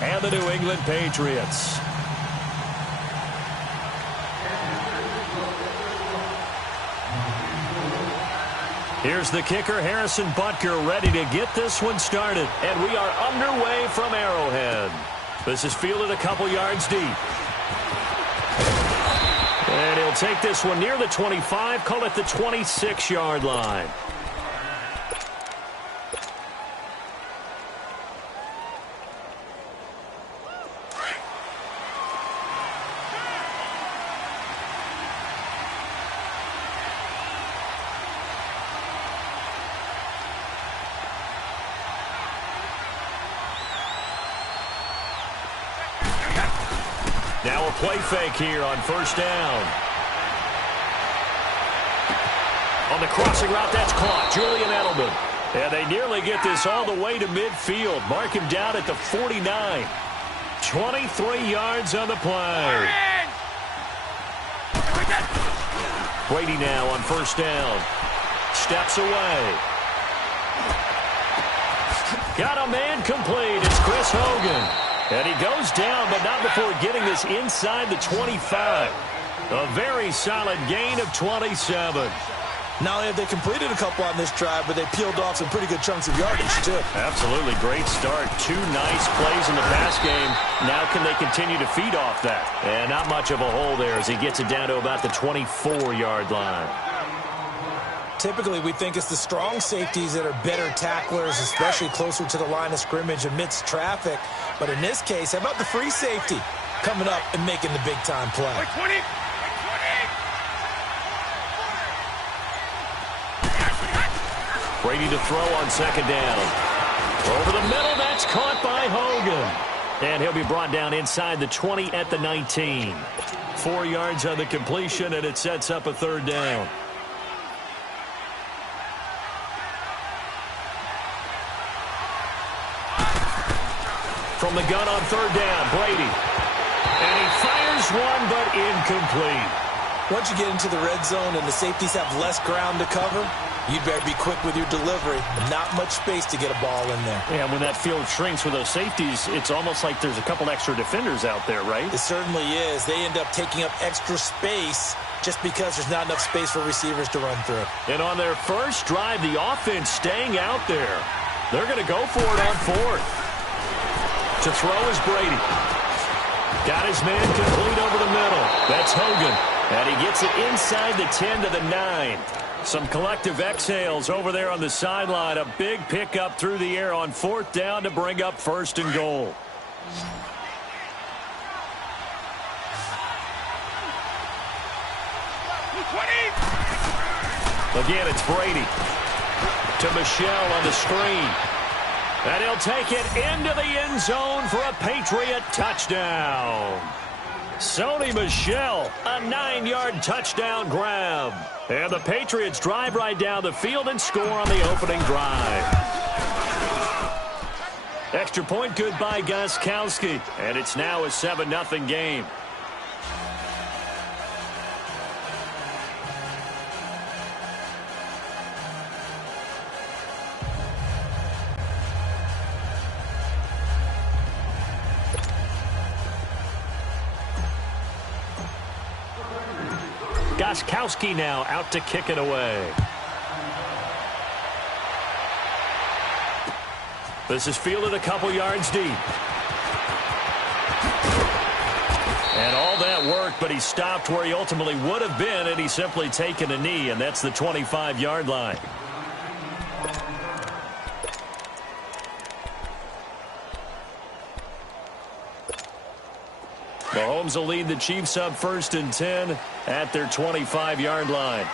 and the New England Patriots. Here's the kicker, Harrison Butker, ready to get this one started. And we are underway from Arrowhead. This is fielded a couple yards deep. And he'll take this one near the 25, call it the 26-yard line. Now a play fake here on first down. On the crossing route, that's caught. Julian Edelman. And they nearly get this all the way to midfield. Mark him down at the 49. 23 yards on the play. Brady now on first down. Steps away. Got a man complete. It's Chris Hogan. And he goes down, but not before getting this inside the 25. A very solid gain of 27. Not only have they completed a couple on this drive, but they peeled off some pretty good chunks of yardage, too. Absolutely. Great start. 2 nice plays in the pass game. Now can they continue to feed off that? And not much of a hole there as he gets it down to about the 24-yard line. Typically, we think it's the strong safeties that are better tacklers, especially closer to the line of scrimmage amidst traffic. But in this case, how about the free safety coming up and making the big-time play? Brady to throw on second down. Over the middle, that's caught by Hogan. And he'll be brought down inside the 20 at the 19. 4 yards on the completion, and it sets up a third down. From the gun on third down, Brady. And he fires one, but incomplete. Once you get into the red zone and the safeties have less ground to cover, you'd better be quick with your delivery. Not much space to get a ball in there. Yeah, when that field shrinks with those safeties, it's almost like there's a couple extra defenders out there, right? It certainly is. They end up taking up extra space just because there's not enough space for receivers to run through. And on their first drive, the offense staying out there. They're going to go for it on fourth. To throw is Brady. Got his man complete over the middle. That's Hogan. And he gets it inside the 10 to the 9. Some collective exhales over there on the sideline. A big pickup through the air on fourth down to bring up first and goal. Again, it's Brady. To Michelle on the screen. And he'll take it into the end zone for a Patriot touchdown. Sony Michel, a 9-yard touchdown grab. And the Patriots drive right down the field and score on the opening drive. Extra point good by Gostkowski. And it's now a 7-0 game. Gostkowski now out to kick it away. This is fielded a couple yards deep. And all that work, but he stopped where he ultimately would have been, and he's simply taken a knee, and that's the 25-yard line. Mahomes will lead the Chiefs up 1st and 10 at their 25-yard line.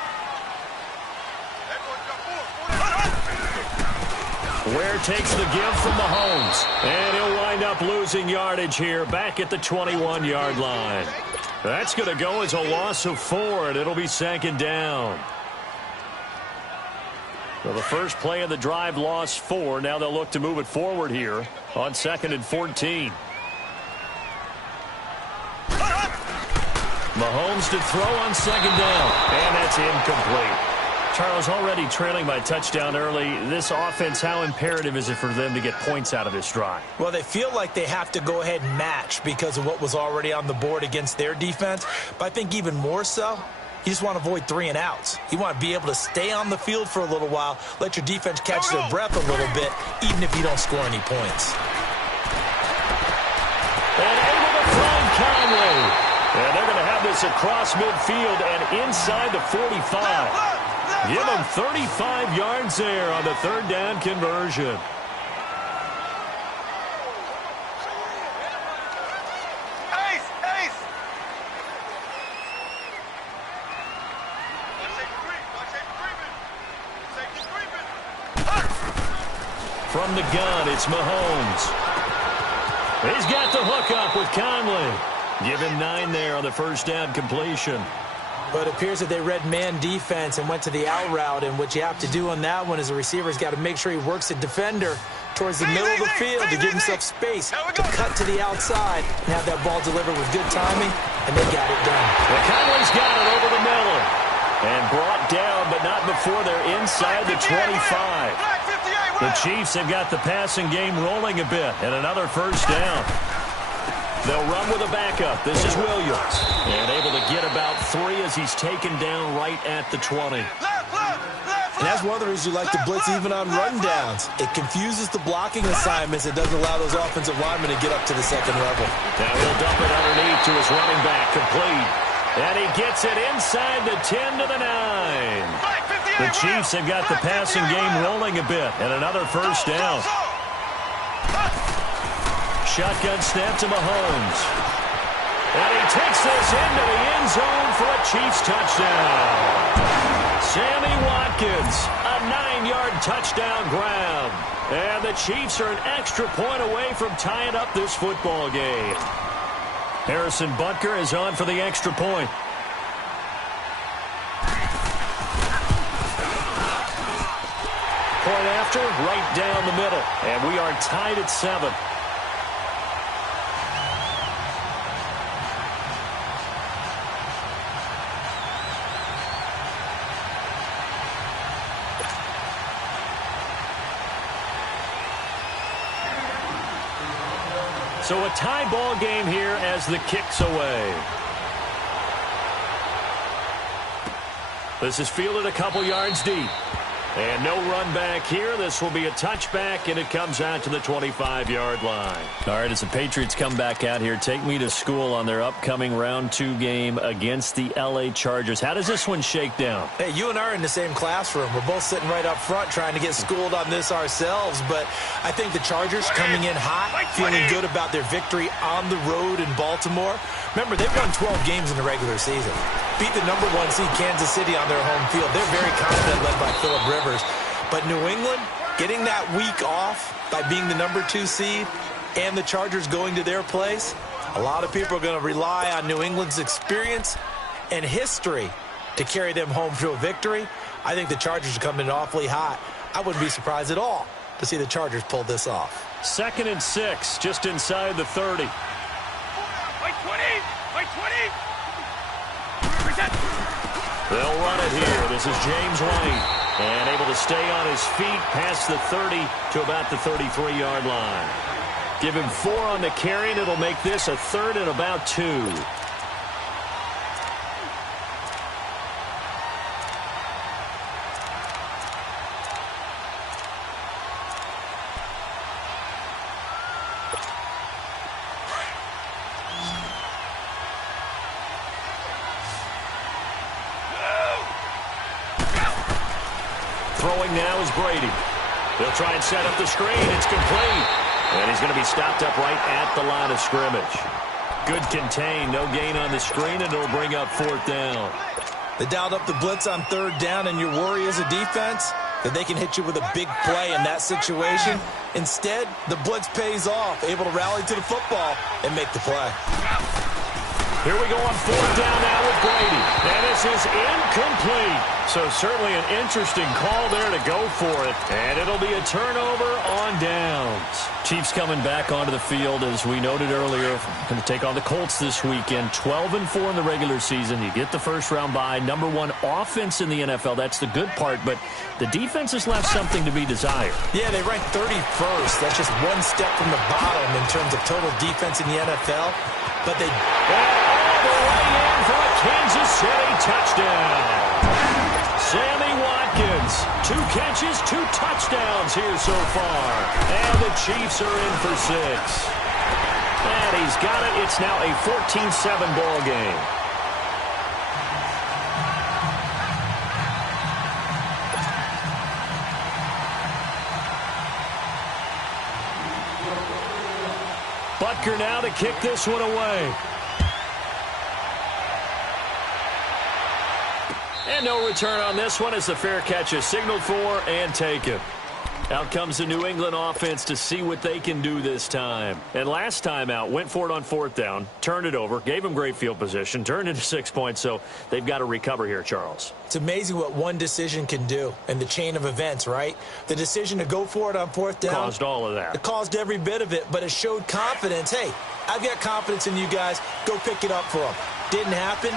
Ware takes the give from Mahomes. And he'll wind up losing yardage here back at the 21-yard line. That's going to go as a loss of 4, and it'll be 2nd down. Well, the first play of the drive lost 4. Now they'll look to move it forward here on 2nd and 14. Mahomes to throw on 2nd down. And that's incomplete. Charles, already trailing by touchdown early. This offense, how imperative is it for them to get points out of this drive? Well, they feel like they have to go ahead and match because of what was already on the board against their defense. But I think even more so, you just want to avoid 3 and outs. You want to be able to stay on the field for a little while, let your defense catch their breath a little bit, even if you don't score any points. And able to find Conley. And they're going to have this across midfield and inside the 45. Give them 35 yards there on the third down conversion. From the gun, it's Mahomes. He's got the hook up with Conley. Give him 9 there on the first down completion. But it appears that they read man defense and went to the out route, and what you have to do on that one is the receiver's got to make sure he works the defender towards the middle of the field to give himself space to cut to the outside and have that ball delivered with good timing, and they got it done. Well, Conley's got it over the middle and brought down, but not before they're inside the 25. The Chiefs have got the passing game rolling a bit, and another first down. They'll run with a backup. This is Williams. And able to get about 3 as he's taken down right at the 20. And that's one of the reasons you like to blitz even on rundowns. It confuses the blocking assignments. It doesn't allow those offensive linemen to get up to the second level. Now he'll dump it underneath to his running back, complete. And he gets it inside the 10 to the 9. The Chiefs have got the passing game rolling a bit. And another first down. Shotgun snap to Mahomes. And he takes this into the end zone for a Chiefs touchdown. Sammy Watkins, a 9-yard touchdown grab. And the Chiefs are an extra point away from tying up this football game. Harrison Butker is on for the extra point. Point after, right down the middle. And we are tied at 7. So a tie ball game here as the kick's away. This is fielded a couple yards deep. And no run back here. This will be a touchback, and it comes out to the 25-yard line. All right, as the Patriots come back out here, take me to school on their upcoming round 2 game against the L.A. Chargers. How does this one shake down? Hey, you and I are in the same classroom. We're both sitting right up front trying to get schooled on this ourselves. But I think the Chargers coming in hot, feeling good about their victory on the road in Baltimore. Remember, they've won 12 games in the regular season. Beat the number 1 seed Kansas City on their home field. They're very confident, led by Phillip Rivers. But New England, getting that week off by being the number 2 seed and the Chargers going to their place, a lot of people are going to rely on New England's experience and history to carry them home to a victory. I think the Chargers are coming in awfully hot. I wouldn't be surprised at all to see the Chargers pull this off. 2nd and 6, just inside the 30. They'll run it here. This is James White. And able to stay on his feet past the 30 to about the 33-yard line. Give him 4 on the carry, and it'll make this a 3rd and about 2. Throwing now is Brady. They'll try and set up the screen. It's complete. And he's going to be stopped up right at the line of scrimmage. Good contain. No gain on the screen, and it'll bring up 4th down. They dialed up the blitz on 3rd down, and your worry as a defense that they can hit you with a big play in that situation. Instead, the blitz pays off, able to rally to the football and make the play. Here we go on fourth down now with Brady. And this is incomplete. So certainly an interesting call there to go for it. And it'll be a turnover on downs. Chiefs coming back onto the field, as we noted earlier, going to take on the Colts this weekend. 12-4 in the regular season. You get the first-round bye. Number one offense in the NFL. That's the good part. But the defense has left something to be desired. Yeah, they ranked 31st. That's just one step from the bottom in terms of total defense in the NFL. But they... all the way in for a Kansas City touchdown. Sammy Watkins, 2 catches, 2 touchdowns here so far. And the Chiefs are in for 6. And he's got it. It's now a 14-7 ball game. Butker now to kick this one away. And no return on this one as the fair catch is signaled for and taken. Out comes the New England offense to see what they can do this time. And last time out, went for it on fourth down, turned it over, gave them great field position, turned into 6 points, so they've got to recover here, Charles. It's amazing what one decision can do in the chain of events, right? The decision to go for it on fourth down. Caused all of that. It caused every bit of it, but it showed confidence. Hey, I've got confidence in you guys. Go pick it up for them. Didn't happen.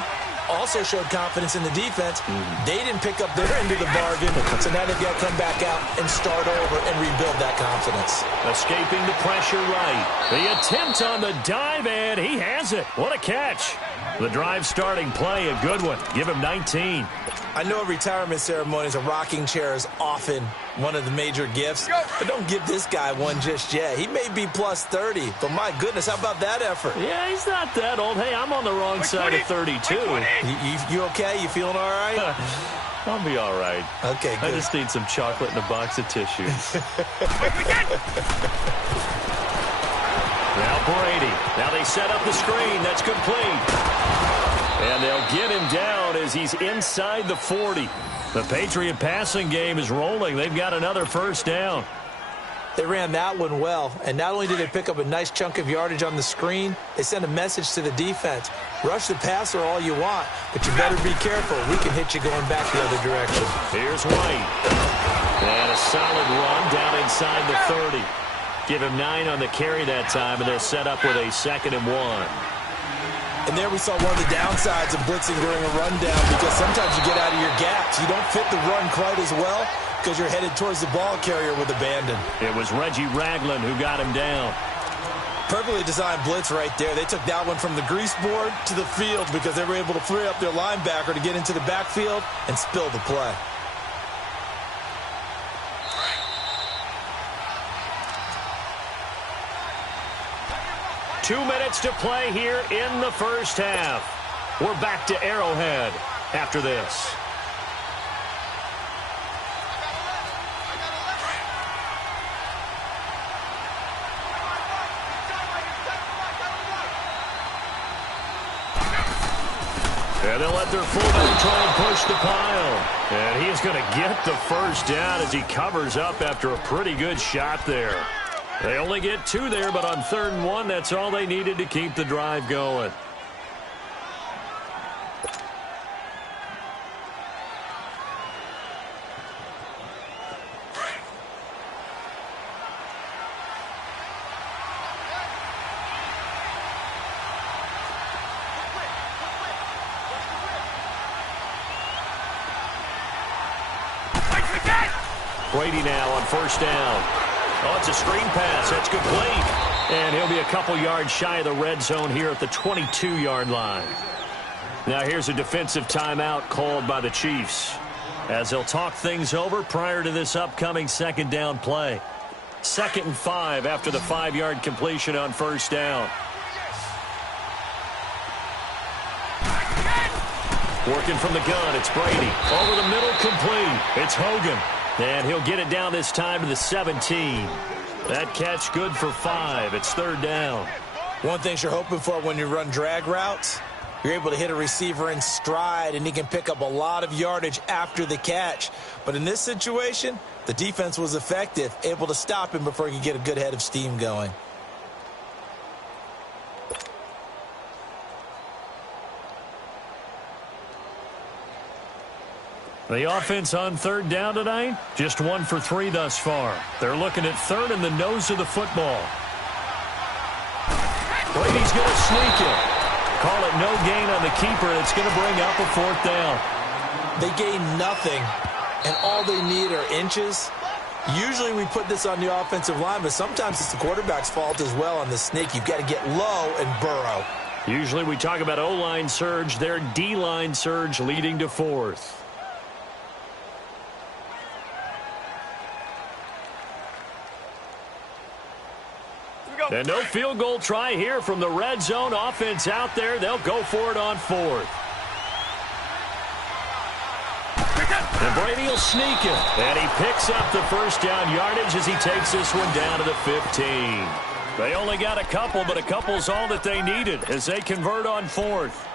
Also showed confidence in the defense. They didn't pick up their end of the bargain, so now they've got to come back out and start over and rebuild that confidence. Escaping the pressure right. The attempt on the dive, and he has it. What a catch. The drive starting play, a good one. Give him 19. I know at retirement ceremonies, a rocking chair is often one of the major gifts, but don't give this guy one just yet. He may be plus 30, but my goodness, how about that effort? Yeah, he's not that old. Hey, I'm on the wrong side of 32. You okay? You feeling all right? I'll be all right. Okay, good. I just need some chocolate and a box of tissues. Now Brady. Now they set up the screen. That's complete. And they'll get him down as he's inside the 40. The Patriot passing game is rolling. They've got another first down. They ran that one well, and not only did they pick up a nice chunk of yardage on the screen, they sent a message to the defense. Rush the passer all you want, but you better be careful. We can hit you going back the other direction. Here's White. And a solid run down inside the 30. Give him 9 on the carry that time, and they're set up with a 2nd and 1. And there we saw one of the downsides of blitzing during a rundown, because sometimes you get out of your gaps. You don't fit the run quite as well because you're headed towards the ball carrier with abandon. It was Reggie Ragland who got him down. Perfectly designed blitz right there. They took that one from the grease board to the field because they were able to free up their linebacker to get into the backfield and spill the play. Two minutes to play here in the first half. We're back to Arrowhead after this. And they'll let their fullback try and push the pile. And he is going to get the first down as he covers up after a pretty good shot there. They only get 2 there, but on 3rd and 1, that's all they needed to keep the drive going. Brady now on first down. Oh, it's a screen pass. That's complete. And he'll be a couple yards shy of the red zone here at the 22-yard line. Now here's a defensive timeout called by the Chiefs as they'll talk things over prior to this upcoming 2nd down play. 2nd and 5 after the 5-yard completion on first down. Working from the gun, it's Brady. Over the middle, complete. It's Hogan. And he'll get it down this time to the 17. That catch good for 5. It's 3rd down. One thing you're hoping for when you run drag routes, you're able to hit a receiver in stride, and he can pick up a lot of yardage after the catch. But in this situation, the defense was effective, able to stop him before he could get a good head of steam going. The offense on third down tonight, just 1 for 3 thus far. They're looking at third in the nose of the football. Brady's going to sneak it. Call it no gain on the keeper. It's going to bring up a 4th down. They gain nothing, and all they need are inches. Usually we put this on the offensive line, but sometimes it's the quarterback's fault as well on the sneak. You've got to get low and burrow. Usually we talk about O-line surge. Their D-line surge leading to 4th. And no field goal try here from the red zone. Offense out there. They'll go for it on 4th. And Brady will sneak it. And he picks up the first down yardage as he takes this one down to the 15. They only got a couple, but a couple's all that they needed as they convert on 4th.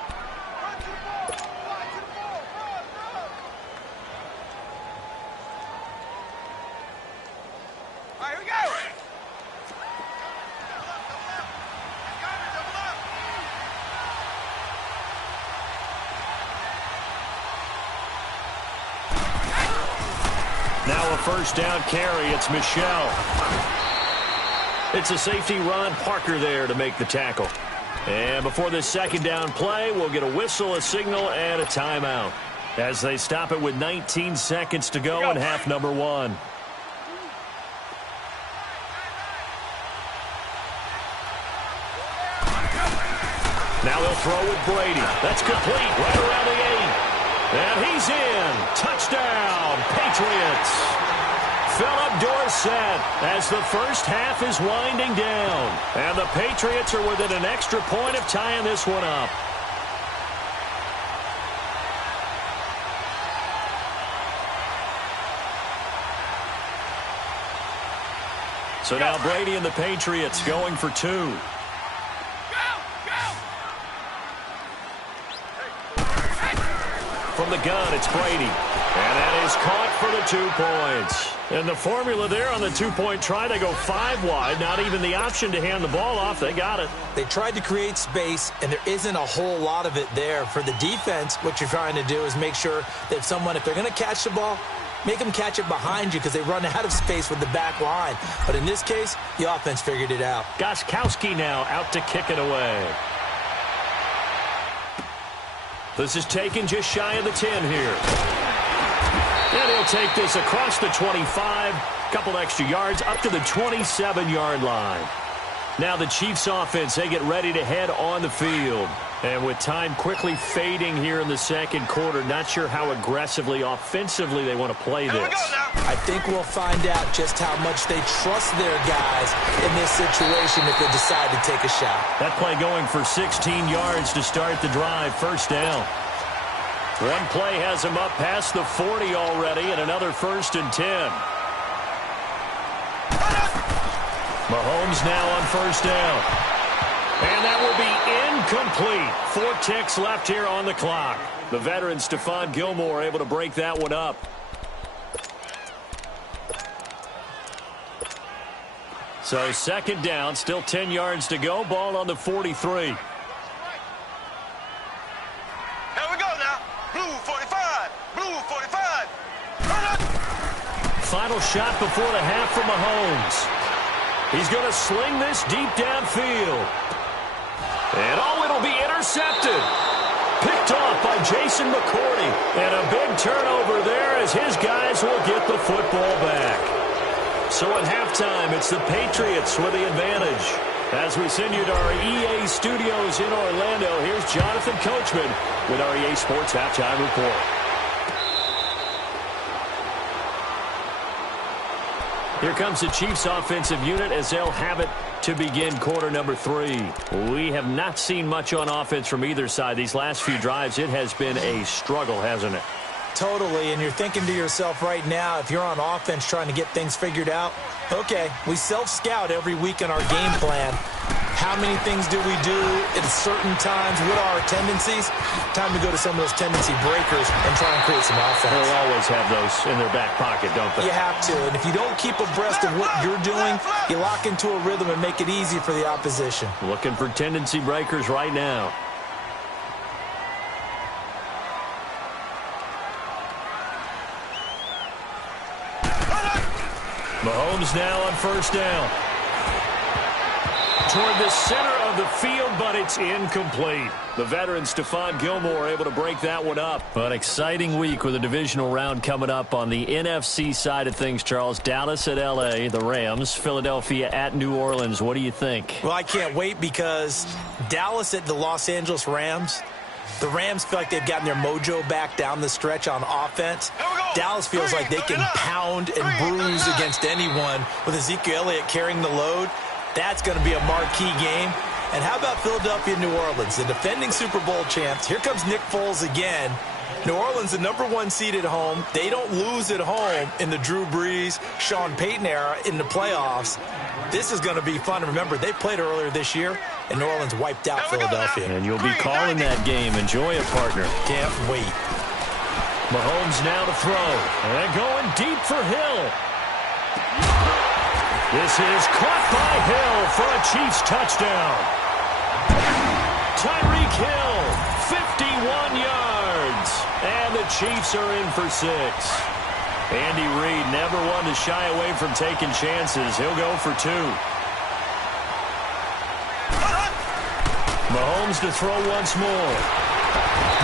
Now a first down carry. It's Michel. It's a safety, Ron Parker, there to make the tackle. And before this second down play, we'll get a whistle, a signal, and a timeout as they stop it with 19 seconds to go in half number 1. Now they'll throw with Brady. That's complete right around the 8. And he's in. Touchdown, Patriots. Philip Dorsett as the first half is winding down. And the Patriots are within an extra point of tying this one up. So now Brady and the Patriots going for 2. From the gun, it's Brady. And that is caught for the 2 points. And the formula there on the 2-point try, they go 5 wide. Not even the option to hand the ball off. They got it. They tried to create space, and there isn't a whole lot of it there. For the defense, what you're trying to do is make sure that if they're going to catch the ball, make them catch it behind you because they run out of space with the back line. But in this case, the offense figured it out. Gostkowski now out to kick it away. This is taken just shy of the 10 here. And he'll take this across the 25, couple extra yards, up to the 27-yard line. Now the Chiefs offense, they get ready to head on the field. And with time quickly fading here in the second quarter, not sure how aggressively, offensively they want to play this. I think we'll find out just how much they trust their guys in this situation if they decide to take a shot. That play going for 16 yards to start the drive, first down. One play has him up past the 40 already, and another 1st and 10. Mahomes now on first down. And that will be incomplete. 4 ticks left here on the clock. The veteran Stephon Gilmore able to break that one up. So second down, still 10 yards to go. Ball on the 43. Here we go now. Blue 45. Blue 45. Final shot before the half from Mahomes. He's going to sling this deep downfield. And it'll be intercepted. Picked off by Jason McCourty. And a big turnover there as his guys will get the football back. So at halftime, it's the Patriots with the advantage. As we send you to our EA studios in Orlando, here's Jonathan Coachman with our EA Sports Halftime Report. Here comes the Chiefs offensive unit as they'll have it to begin quarter number 3. We have not seen much on offense from either side. These last few drives, it has been a struggle, hasn't it? Totally, and you're thinking to yourself right now, if you're on offense trying to get things figured out, okay, we self-scout every week in our game plan. How many things do we do at certain times? What are our tendencies? Time to go to some of those tendency breakers and try and create some offense. They'll always have those in their back pocket, don't they? You have to, and if you don't keep abreast of what you're doing, you lock into a rhythm and make it easy for the opposition. Looking for tendency breakers right now. Mahomes now on first down. Toward the center of the field, but it's incomplete. The veteran Stephon Gilmore able to break that one up. An exciting week with a divisional round coming up on the NFC side of things, Charles. Dallas at L.A., the Rams. Philadelphia at New Orleans. What do you think? Well, I can't wait because Dallas at the Los Angeles Rams. The Rams feel like they've gotten their mojo back down the stretch on offense. Dallas feels like they can pound and bruise against anyone with Ezekiel Elliott carrying the load. That's going to be a marquee game. And how about Philadelphia, New Orleans, the defending Super Bowl champs? Here comes Nick Foles again. New Orleans, the #1 seed at home. They don't lose at home in the Drew Brees, Sean Payton era in the playoffs. This is going to be fun. Remember, they played earlier this year, and New Orleans wiped out Philadelphia. And you'll be calling that game. Enjoy it, partner. Can't wait. Mahomes now to throw. And going deep for Hill. This is caught by Hill for a Chiefs touchdown. Tyreek Hill, 51 yards. And the Chiefs are in for 6. Andy Reid never one to shy away from taking chances. He'll go for 2. Mahomes to throw once more.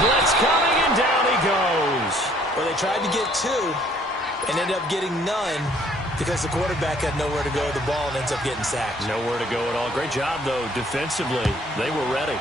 Blitz coming, and down he goes. Well, they tried to get 2 and ended up getting none because the quarterback had nowhere to go with the ball and ends up getting sacked. Nowhere to go at all. Great job, though, defensively. They were ready.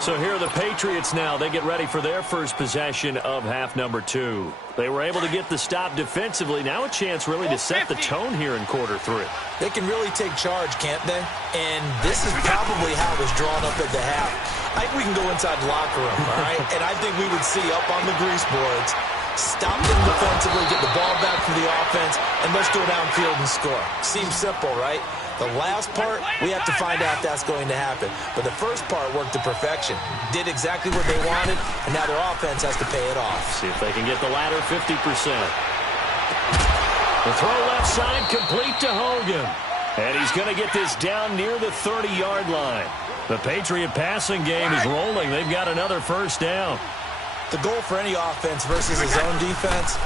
So here are the Patriots now. They get ready for their first possession of half number 2. They were able to get the stop defensively. Now a chance really to set the tone here in quarter 3. They can really take charge, can't they? And this is probably how it was drawn up at the half. I think we can go inside the locker room, all right? And I think we would see up on the grease boards, stop them defensively, get the ball back for the offense, and let's go downfield and score. Seems simple, right? The last part, we have to find out that's going to happen. But the first part worked to perfection. Did exactly what they wanted, and now their offense has to pay it off. See if they can get the latter 50%. The throw left side complete to Hogan. And he's going to get this down near the 30-yard line. The Patriot passing game is rolling. They've got another first down. The goal for any offense versus his own defense,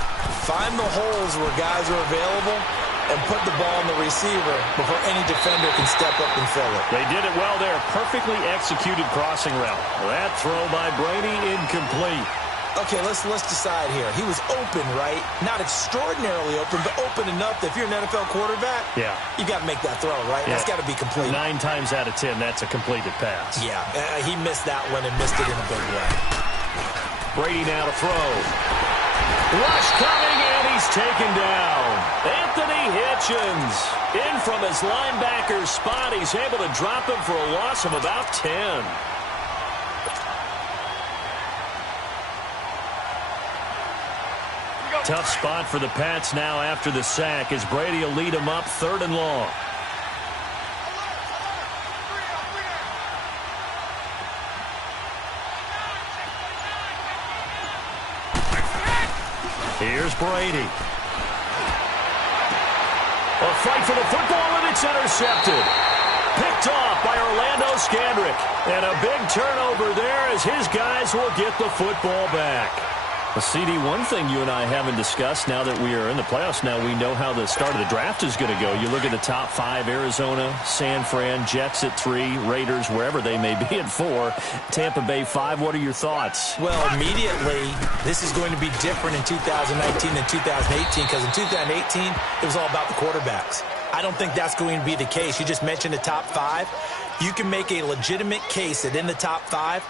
find the holes where guys are available and put the ball in the receiver before any defender can step up and fill it. They did it well there. Perfectly executed crossing route. That throw by Brady incomplete. Okay, let's decide here. He was open, right? Not extraordinarily open, but open enough that if you're an NFL quarterback, you got to make that throw, right? Yeah. That's got to be complete. 9 times out of 10, that's a completed pass. Yeah, he missed that one and missed it in a big way. Brady now to throw. Rush coming, and he's taken down. Anthony Hitchens in from his linebacker spot. He's able to drop him for a loss of about 10. Tough spot for the Pats now after the sack as Brady will lead them up 3rd and long. Here's Brady. A fight for the football, and it's intercepted. Picked off by Orlando Scandrick. And a big turnover there as his guys will get the football back. Well, CD, one thing you and I haven't discussed now that we are in the playoffs now, we know how the start of the draft is going to go. You look at the top 5, Arizona, San Fran, Jets at 3, Raiders, wherever they may be at 4, Tampa Bay 5. What are your thoughts? Well, immediately, this is going to be different in 2019 than 2018 because in 2018, it was all about the quarterbacks. I don't think that's going to be the case. You just mentioned the top 5. You can make a legitimate case that in the top 5,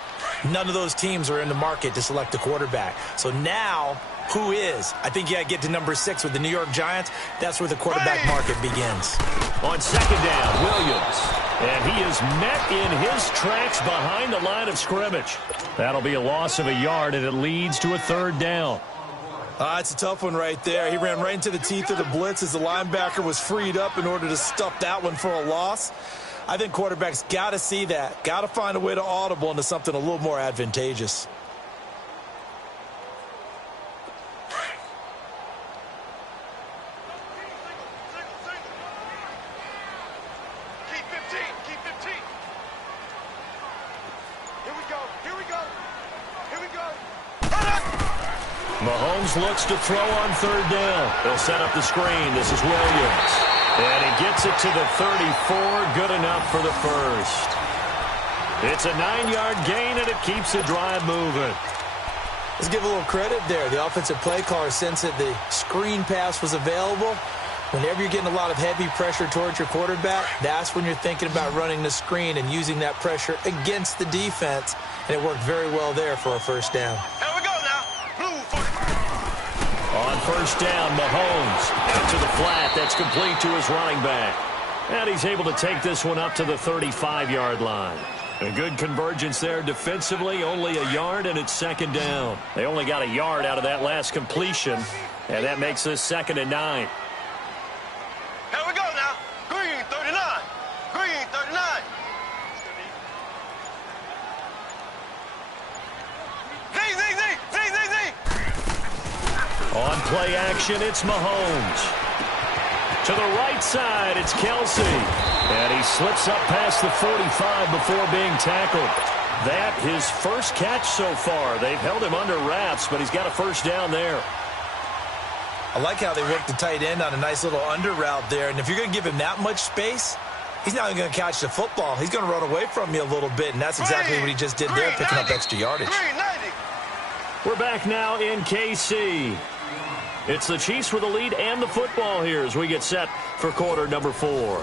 none of those teams are in the market to select a quarterback. So now, who is? I think you got to get to number 6 with the New York Giants. That's where the quarterback market begins. On 2nd down, Williams. And he is met in his tracks behind the line of scrimmage. That'll be a loss of a yard, and it leads to a 3rd down. It's a tough one right there. He ran right into the teeth of the blitz as the linebacker was freed up in order to stuff that one for a loss. I think quarterbacks got to see that. Got to find a way to audible into something a little more advantageous. Keep 15. Keep 15. Here we go. Here we go. Here we go. Mahomes looks to throw on third down. They'll set up the screen. This is Williams. And he gets it to the 34. Good enough for the first. It's a 9-yard gain, and it keeps the drive moving. Let's give a little credit there. The offensive play caller sensed that the screen pass was available. Whenever you're getting a lot of heavy pressure towards your quarterback, that's when you're thinking about running the screen and using that pressure against the defense. And it worked very well there for a first down. Here we go now. Blue 45. On first down, Mahomes out to the flat. That's complete to his running back. And he's able to take this one up to the 35-yard line. A good convergence there defensively, only a yard, and it's second down. They only got a yard out of that last completion, and that makes this 2nd and 9. Here we go now. Green 39. Green 39. Z. On play action, it's Mahomes. To the right side, it's Kelsey. And he slips up past the 45 before being tackled. That his first catch so far. They've held him under wraps, but he's got a first down there. I like how they work the tight end on a nice little under route there. And if you're going to give him that much space, he's not even going to catch the football. He's going to run away from you a little bit, and that's exactly what he just did there, picking up extra yardage. We're back now in KC. It's the Chiefs with the lead and the football here as we get set for quarter number 4.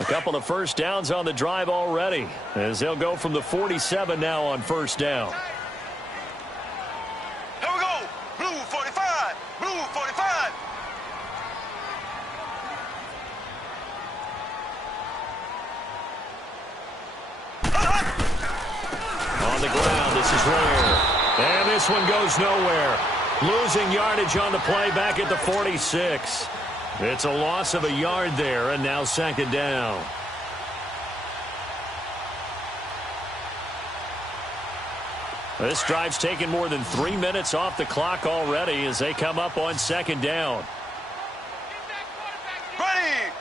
A couple of first downs on the drive already as they'll go from the 47 now on first down. Here we go. Blue 45. Blue 45. On the ground, this is Rare. And this one goes nowhere. Losing yardage on the play back at the 46. It's a loss of a yard there, and now second down. This drive's taken more than 3 minutes off the clock already as they come up on second down. Ready.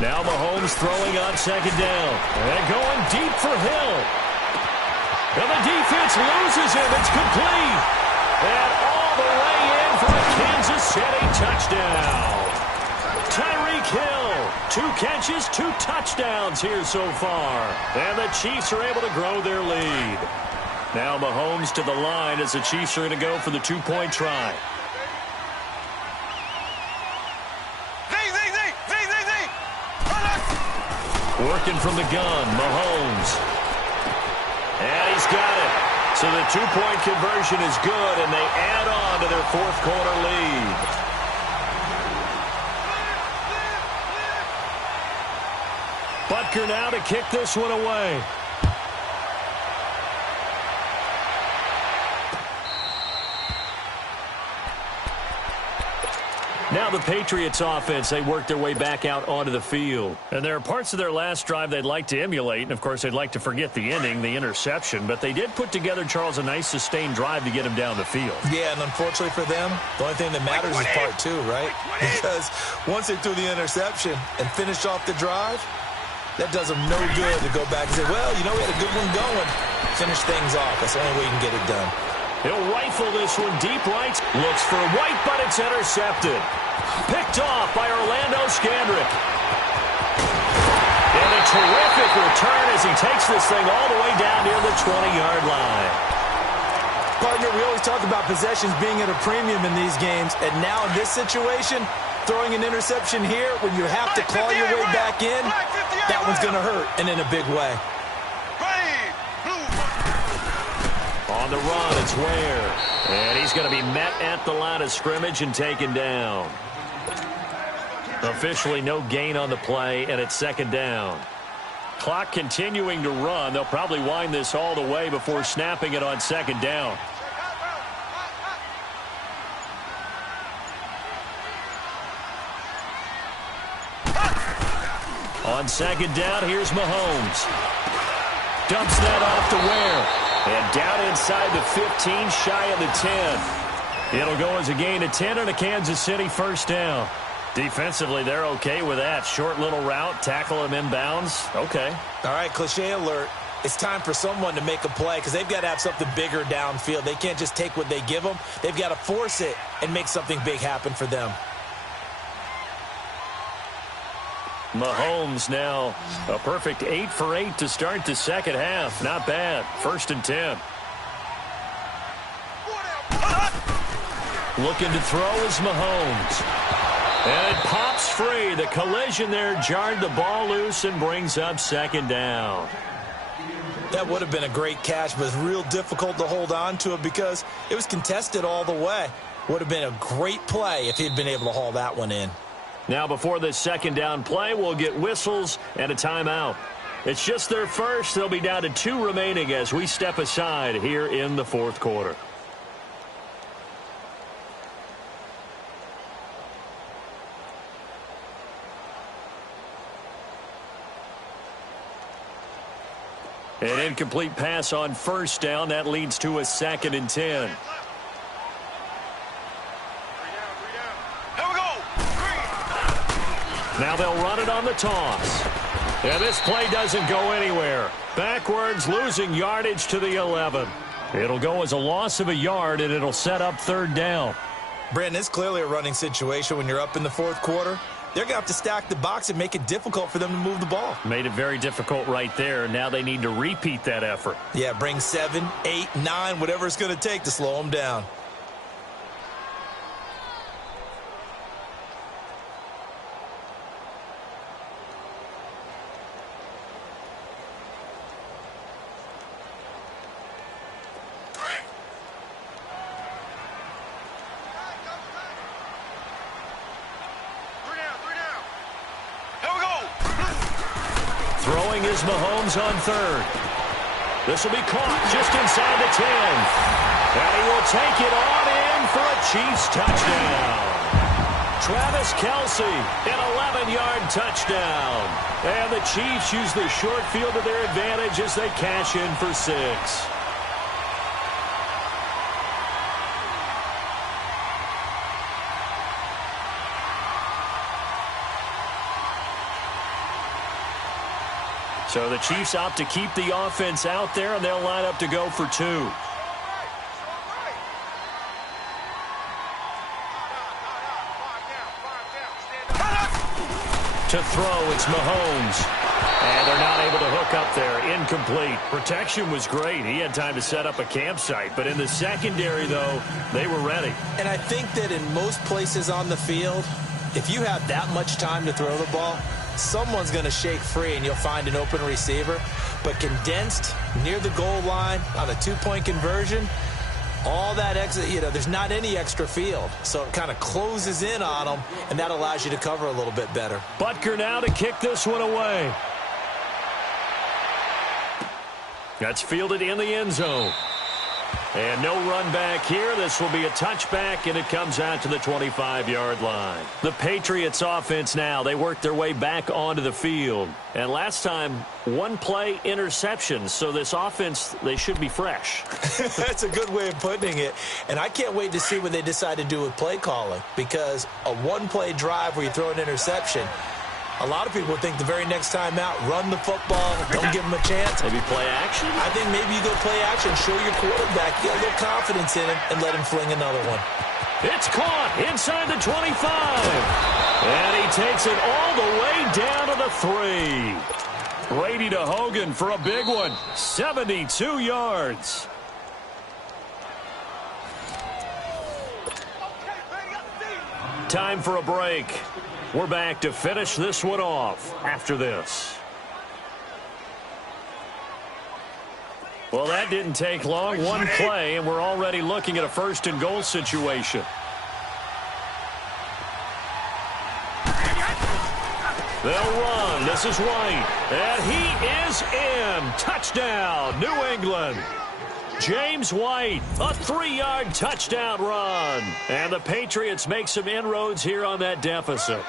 Now Mahomes throwing on second down. And going deep for Hill. And the defense loses him. It's complete. And all the way in for a Kansas City touchdown. Tyreek Hill, 2 catches, 2 touchdowns here so far. And the Chiefs are able to grow their lead. Now Mahomes to the line as the Chiefs are going to go for the 2-point try. Working from the gun, Mahomes. And he's got it. So the 2-point conversion is good, and they add on to their 4th quarter lead. Butker now to kick this one away. Now the Patriots offense, they work their way back out onto the field. And there are parts of their last drive they'd like to emulate. And, of course, they'd like to forget the ending, the interception. But they did put together, Charles, a nice sustained drive to get him down the field. Yeah, and unfortunately for them, the only thing that matters is part 2, right? Because once they threw the interception and finished off the drive, that does them no good to go back and say, well, you know, we had a good one going. Finish things off. That's the only way you can get it done. He'll rifle this one deep right. Looks for White, but it's intercepted. Picked off by Orlando Scandrick. And a terrific return as he takes this thing all the way down near the 20-yard line. Partner, we always talk about possessions being at a premium in these games. And now in this situation, throwing an interception here when you have to claw your way back in, that one's going to hurt, and in a big way. On the run, it's Ware. And he's going to be met at the line of scrimmage and taken down. Officially no gain on the play, and it's second down. Clock continuing to run. They'll probably wind this all the way before snapping it on second down. On second down, here's Mahomes. Dumps that off to Ware. And down inside the 15, shy of the 10. It'll go as a gain of 10 and a Kansas City first down. Defensively, they're okay with that. Short little route, tackle him inbounds. Okay. All right, cliche alert. It's time for someone to make a play because they've got to have something bigger downfield. They can't just take what they give them. They've got to force it and make something big happen for them. Mahomes now a perfect 8 for 8 to start the second half. Not bad. 1st and 10. Looking to throw is Mahomes. And it pops free. The collision there jarred the ball loose and brings up 2nd down. That would have been a great catch, but it's real difficult to hold on to it because it was contested all the way. Would have been a great play if he'd been able to haul that one in. Now before this 2nd down play, we'll get whistles and a timeout. It's just their first. They'll be down to 2 remaining as we step aside here in the 4th quarter. An incomplete pass on 1st down. That leads to a 2nd and 10. Now they'll run it on the toss. And this play doesn't go anywhere. Backwards, losing yardage to the 11. It'll go as a loss of a yard, and it'll set up 3rd down. Brandon, it's clearly a running situation when you're up in the 4th quarter. They're going to have to stack the box and make it difficult for them to move the ball. Made it very difficult right there. Now they need to repeat that effort. Yeah, bring 7, 8, 9, whatever it's going to take to slow them down. Throwing is Mahomes on 3rd. This will be caught just inside the 10. And he will take it on in for a Chiefs touchdown. Travis Kelce, an 11-yard touchdown. And the Chiefs use the short field to their advantage as they cash in for 6. So the Chiefs opt to keep the offense out there, and they'll line up to go for 2. To throw, it's Mahomes. And they're not able to hook up there. Incomplete. Protection was great. He had time to set up a campsite. But in the secondary, though, they were ready. And I think that in most places on the field, if you have that much time to throw the ball, someone's going to shake free and you'll find an open receiver. But condensed near the goal line on a 2-point conversion, all that exit, there's not any extra field. So it kind of closes in on them, and that allows you to cover a little bit better. Butker now to kick this one away. That's fielded in the end zone. And no run back here. This will be a touchback, and it comes out to the 25-yard line. The Patriots offense now, they work their way back onto the field. And last time, 1 play interception. So this offense, they should be fresh. That's a good way of putting it. And I can't wait to see what they decide to do with play calling, because a 1-play drive where you throw an interception, a lot of people think the very next time out, run the football, don't give them a chance. Maybe play action? I think maybe you go play action, show your quarterback, get a little confidence in him, and let him fling another one. It's caught inside the 25. And he takes it all the way down to the 3. Brady to Hogan for a big one. 72 yards. Time for a break. We're back to finish this one off after this. Well, that didn't take long. 1 play, and we're already looking at a 1st and goal situation. They'll run. This is White. And he is in. Touchdown, New England. James White, a 3-yard touchdown run. And the Patriots make some inroads here on that deficit.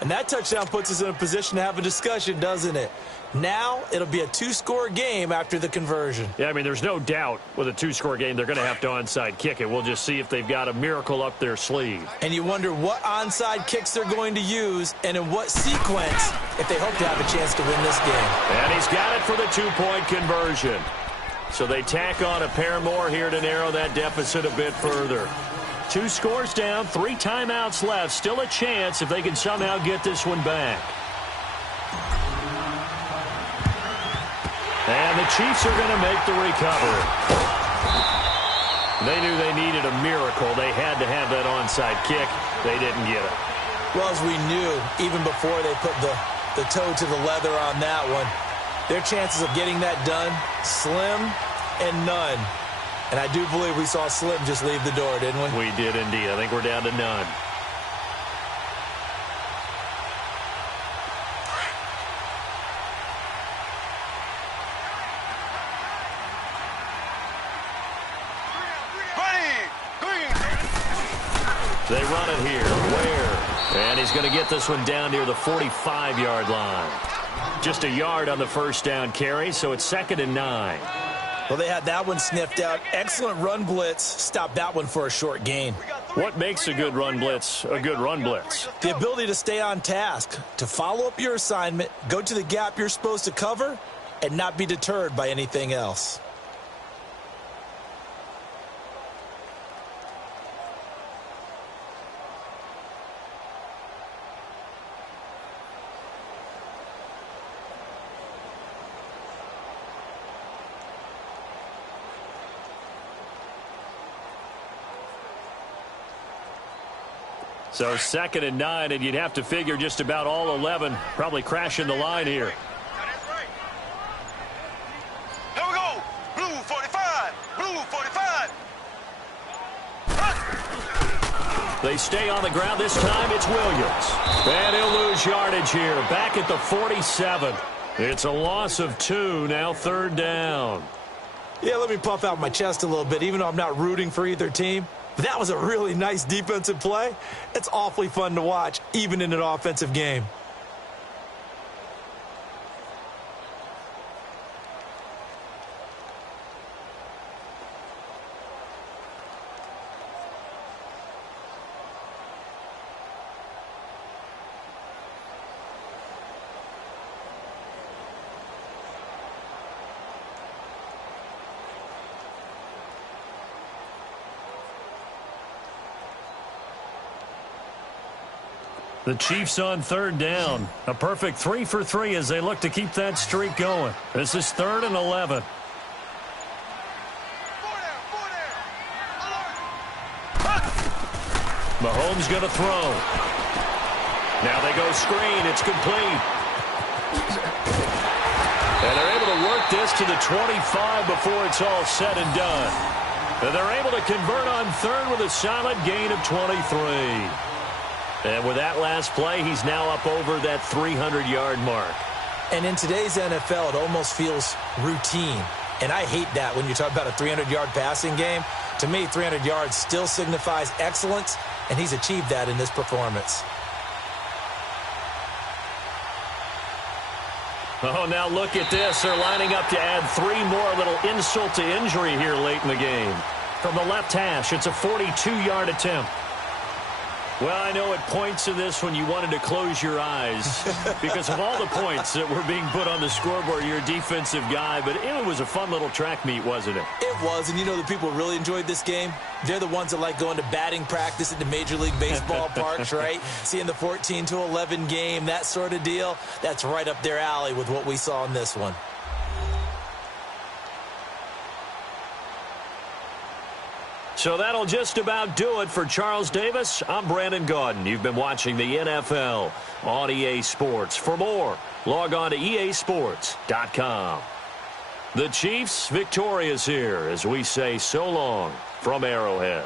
And that touchdown puts us in a position to have a discussion, doesn't it? Now it'll be a two-score game after the conversion. Yeah, I mean, there's no doubt with a two-score game they're going to have to onside kick it. We'll just see if they've got a miracle up their sleeve. And you wonder what onside kicks they're going to use and in what sequence if they hope to have a chance to win this game. And he's got it for the two-point conversion. So they tack on a pair more here to narrow that deficit a bit further. 2 scores down, 3 timeouts left. Still a chance if they can somehow get this one back. And the Chiefs are going to make the recovery. They knew they needed a miracle. They had to have that onside kick. They didn't get it. Well, as we knew, even before they put the toe to the leather on that one, their chances of getting that done, slim and none. And I do believe we saw Slim just leave the door, didn't we? We did indeed. I think we're down to none. They run it here. Where? And he's going to get this one down near the 45-yard line. Just a yard on the first down carry, so it's 2nd and 9. Well, they had that one sniffed out. Excellent run blitz. Stopped that one for a short gain. What makes a good run blitz a good run blitz? The ability to stay on task, to follow up your assignment, go to the gap you're supposed to cover, and not be deterred by anything else. So 2nd and 9, and you'd have to figure just about all 11 probably crashing the line here. Here we go. Blue 45. Blue 45. They stay on the ground. This time it's Williams. And he'll lose yardage here. Back at the 47. It's a loss of 2. Now 3rd down. Yeah, let me puff out my chest a little bit, even though I'm not rooting for either team. But that was a really nice defensive play. It's awfully fun to watch, even in an offensive game. The Chiefs on 3rd down. A perfect 3 for 3 as they look to keep that streak going. This is 3rd and 11. Mahomes going to throw. Now they go screen. It's complete. And they're able to work this to the 25 before it's all said and done. And they're able to convert on 3rd with a solid gain of 23. And with that last play, he's now up over that 300-yard mark. And in today's NFL, it almost feels routine. And I hate that when you talk about a 300-yard passing game. To me, 300 yards still signifies excellence, and he's achieved that in this performance. Oh, now look at this. They're lining up to add 3 more, a little insult to injury here late in the game. From the left hash, it's a 42-yard attempt. Well, I know at points in this when you wanted to close your eyes because of all the points that were being put on the scoreboard. You're a defensive guy, but it was a fun little track meet, wasn't it? It was, and you know the people who really enjoyed this game? They're the ones that like going to batting practice at the Major League Baseball parks, right? Seeing the 14-11 game, that sort of deal. That's right up their alley with what we saw in this one. So that'll just about do it for Charles Davis. I'm Brandon Gaudin. You've been watching the NFL on EA Sports. For more, log on to easports.com. The Chiefs victorious here as we say so long from Arrowhead.